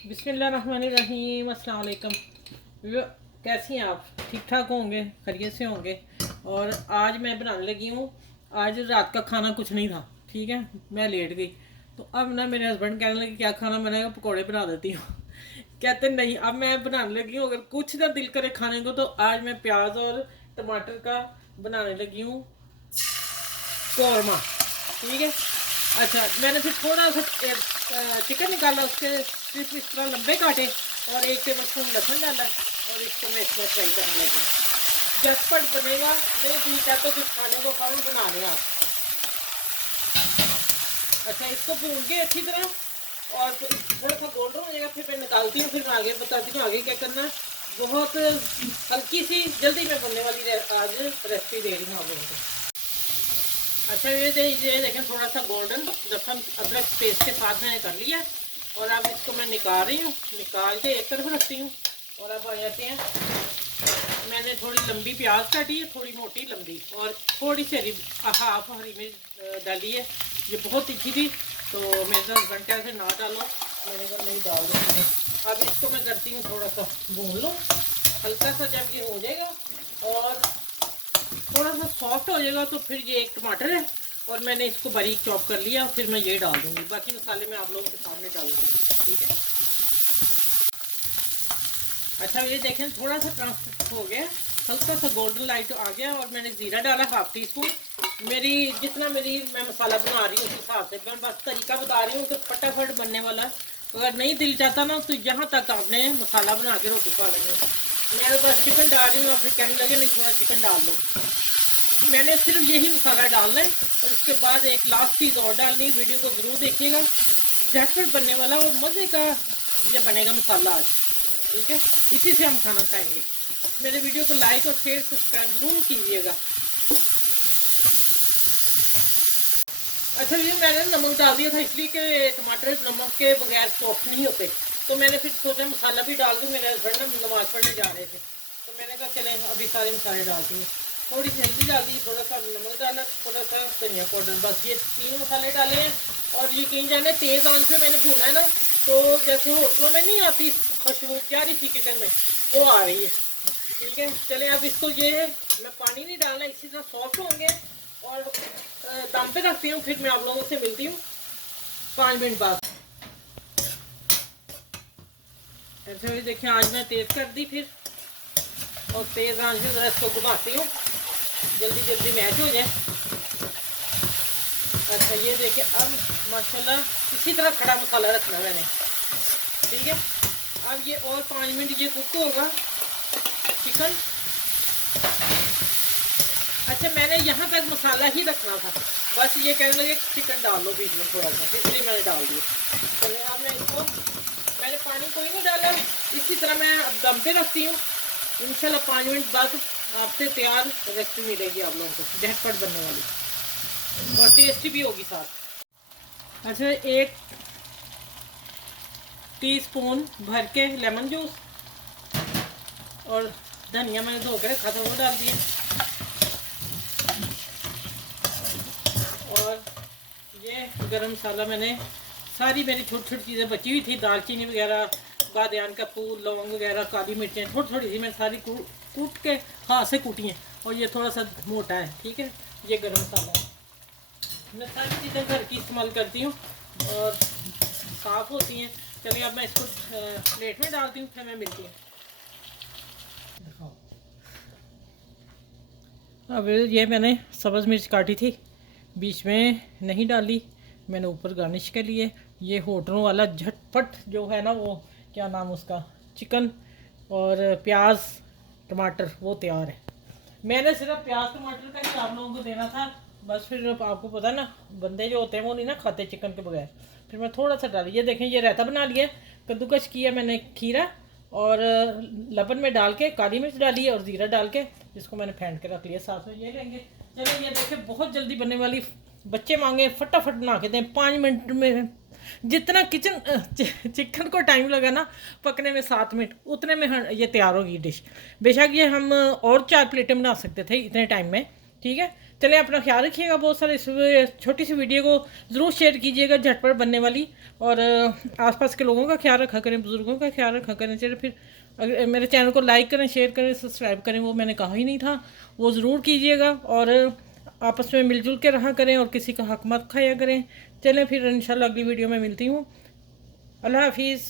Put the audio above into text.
बिस्मिल्लाहिर्रहमानिर्रहीम, अस्सलाम वालेकुम। कैसी हैं आप? ठीक ठाक होंगे, खैरियत से होंगे। और आज मैं बनाने लगी हूँ। आज रात का खाना कुछ नहीं था, ठीक है। मैं लेट गई तो अब ना मेरे हस्बैंड कहने लगे क्या खाना बनाएगा, पकौड़े बना देती हूँ। कहते नहीं, अब मैं बनाने लगी हूँ। अगर कुछ ना दिल करे खाने को तो आज मैं प्याज और टमाटर का बनाने लगी हूँ कौरमा, ठीक है। अच्छा, मैंने फिर थोड़ा सा चिकन निकाला, उसके सिर्फ इस तरह लंबे काटे और 1 टेबल स्पून लहसुन डाला और इसको मैं इसमें फ्राई करने लगी। झटपट बनेगा, नहीं दिल चाहते कुछ खाने को कौन बना रहे आप। अच्छा, इसको भून के अच्छी तरह और थोड़ा सा गोल्डन हो जाएगा, फिर मैं निकालती हूँ, फिर मैं आगे बताती हूँ आगे क्या करना है। बहुत हल्की सी जल्दी में बनने वाली आज रेसिपी दे रही हूँ आप लोगों को। अच्छा, ये देखें थोड़ा सा गोल्डन लहसुन अदरक पेस्ट के साथ मैंने कर लिया और अब इसको मैं निकाल रही हूँ। निकाल के एक तरफ रखती हूँ और अब आ जाते हैं। मैंने थोड़ी लंबी प्याज काटी है, थोड़ी मोटी लंबी, और थोड़ी सी हाफ हरी मिर्च डाली है। ये बहुत तीखी थी तो मेरे हस्बैंड कैसे ना डालो, मैंने कहा नहीं डाल दूँगी। अब इसको मैं करती हूँ थोड़ा सा भून लो हल्का सा। जब ये हो जाएगा और थोड़ा सा सॉफ्ट हो जाएगा तो फिर ये एक टमाटर है और मैंने इसको बारीक चॉप कर लिया, फिर मैं ये डाल दूंगी। बाकी मसाले मैं आप लोगों के सामने डालूंगी, ठीक है। अच्छा, ये देखें थोड़ा सा ट्रांसफर हो गया, हल्का सा गोल्डन लाइट आ गया और मैंने ज़ीरा डाला हाफ टी स्पून। जितना मैं मसाला बना रही हूँ उस हिसाब से मैं बस तरीका बता रही हूँ कि फटाफट बनने वाला। अगर नहीं दिल चाहता ना तो यहाँ तक आपने मसाला बना के रोटी खा लेनी है। मैं बस चिकन डाल रही हूँ, फिर कहने लगे नहीं थोड़ा चिकन डाल लो। मैंने सिर्फ यही मसाला डालना है और इसके बाद एक लास्ट चीज़ और डालनी है। वीडियो को ज़रूर देखिएगा, झटपट बनने वाला और मज़े का ये बनेगा मसाला आज, ठीक है। इसी से हम खाना खाएंगे। मेरे वीडियो को लाइक और शेयर सब्सक्राइब ज़रूर कीजिएगा। अच्छा, ये मैंने नमक डाल दिया था इसलिए कि टमाटर नमक के बगैर सॉफ्ट नहीं होते, तो मैंने फिर सोचा मसाला भी डाल दूँ। मेरे हस्बैंड नमाज़ पढ़ने जा रहे थे तो मैंने कहा चले अभी सारे मसाले डालती हूँ। थोड़ी सी हल्दी डाल दी, थोड़ा सा नमक डाला, थोड़ा सा धनिया पाउडर, बस ये 3 मसाले डाले हैं। और यकीन जाने तेज़ आंच पे मैंने भूना है ना, तो जैसे होटलों में नहीं आती खुशबू प्यारी सी किचन में, वो आ रही है, ठीक है। चले अब इसको मैं पानी नहीं डालना, इसी तरह सॉफ्ट होंगे और दम पे रखती हूँ। फिर मैं आप लोगों से मिलती हूँ 5 मिनट बाद। ऐसे भी देखिए आज मैं तेज़ कर दी फिर, और तेज़ आंच में इसको घुमाती हूँ जल्दी जल्दी मैच हो जाए। अच्छा, ये देखिए अब माशाल्लाह इसी तरह खड़ा मसाला रखना मैंने, ठीक है। अब ये और 5 मिनट ये कुक होगा चिकन। अच्छा, मैंने यहाँ तक मसाला ही रखना था, बस ये कहने लगे चिकन डाल लो बीच में थोड़ा सा, इसलिए मैंने डाल दिया। चलिए अब मैं इसको, मैंने पानी कोई नहीं डाला, इसी तरह मैं अब दम पे रखती हूँ। इंशाल्लाह 5 मिनट बाद आपसे तैयार रेसिपी मिलेगी आप लोगों को, झटपट बनने वाली और टेस्टी भी होगी साथ। अच्छा, 1 टीस्पून भर के लेमन जूस और धनिया मैंने धो के रखा था वो डाल दिया। और ये गरम मसाला मैंने सारी मेरी छोटी छोटी चीज़ें बची हुई थी, दालचीनी वगैरह, बादयान का फूल, लौंग वगैरह, काली मिर्चें थोड़ी थोड़ी सी मैं सारी कूट के हाथ से कूटी हैं और ये थोड़ा सा मोटा है, ठीक है। ये गरम मसाला है, मैं सारी चीज़ें घर की इस्तेमाल करती हूँ और साफ़ होती हैं। चलिए अब मैं इसको प्लेट में डालती हूँ, फिर मैं मिलती हूँ। अब ये मैंने सब्ज़ मिर्च काटी थी, बीच में नहीं डाली, मैंने ऊपर गार्निश के लिए। ये होटलों वाला झटपट जो है ना, वो क्या नाम उसका, चिकन और प्याज टमाटर, वो तैयार है। मैंने सिर्फ प्याज टमाटर का ही आप लोगों को देना था बस। फिर आपको पता ना बंदे जो होते हैं वो नहीं ना खाते चिकन के बगैर, फिर मैं थोड़ा सा डाली। ये देखें ये रायता बना लिया, कद्दूकस किया मैंने खीरा और लबन में डाल के काली मिर्च डाली है और ज़ीरा डाल के इसको मैंने फेंट के रख लिया साथ में। ये लेंगे, चलो ये देखें बहुत जल्दी बनने वाली, बच्चे मांगे फटाफट बना के दें 5 मिनट में। जितना चिकन को टाइम लगा ना पकने में 7 मिनट, उतने में ये तैयार होगी डिश। बेशक ये हम और 4 प्लेटें बना सकते थे इतने टाइम में, ठीक है, चलिए अपना ख्याल रखिएगा। बहुत सारे इस छोटी सी वीडियो को ज़रूर शेयर कीजिएगा, झटपट बनने वाली। और आसपास के लोगों का ख्याल रखा करें, बुज़ुर्गों का ख्याल रखा करें। चलिए फिर अगर मेरे चैनल को लाइक करें, शेयर करें, सब्सक्राइब करें, वो मैंने कहा ही नहीं था, वो ज़रूर कीजिएगा। और आपस में मिलजुल के रहा करें और किसी का हक मत खाया करें। चलें फिर इंशाल्लाह अगली वीडियो में मिलती हूँ। अल्लाह हाफिज़।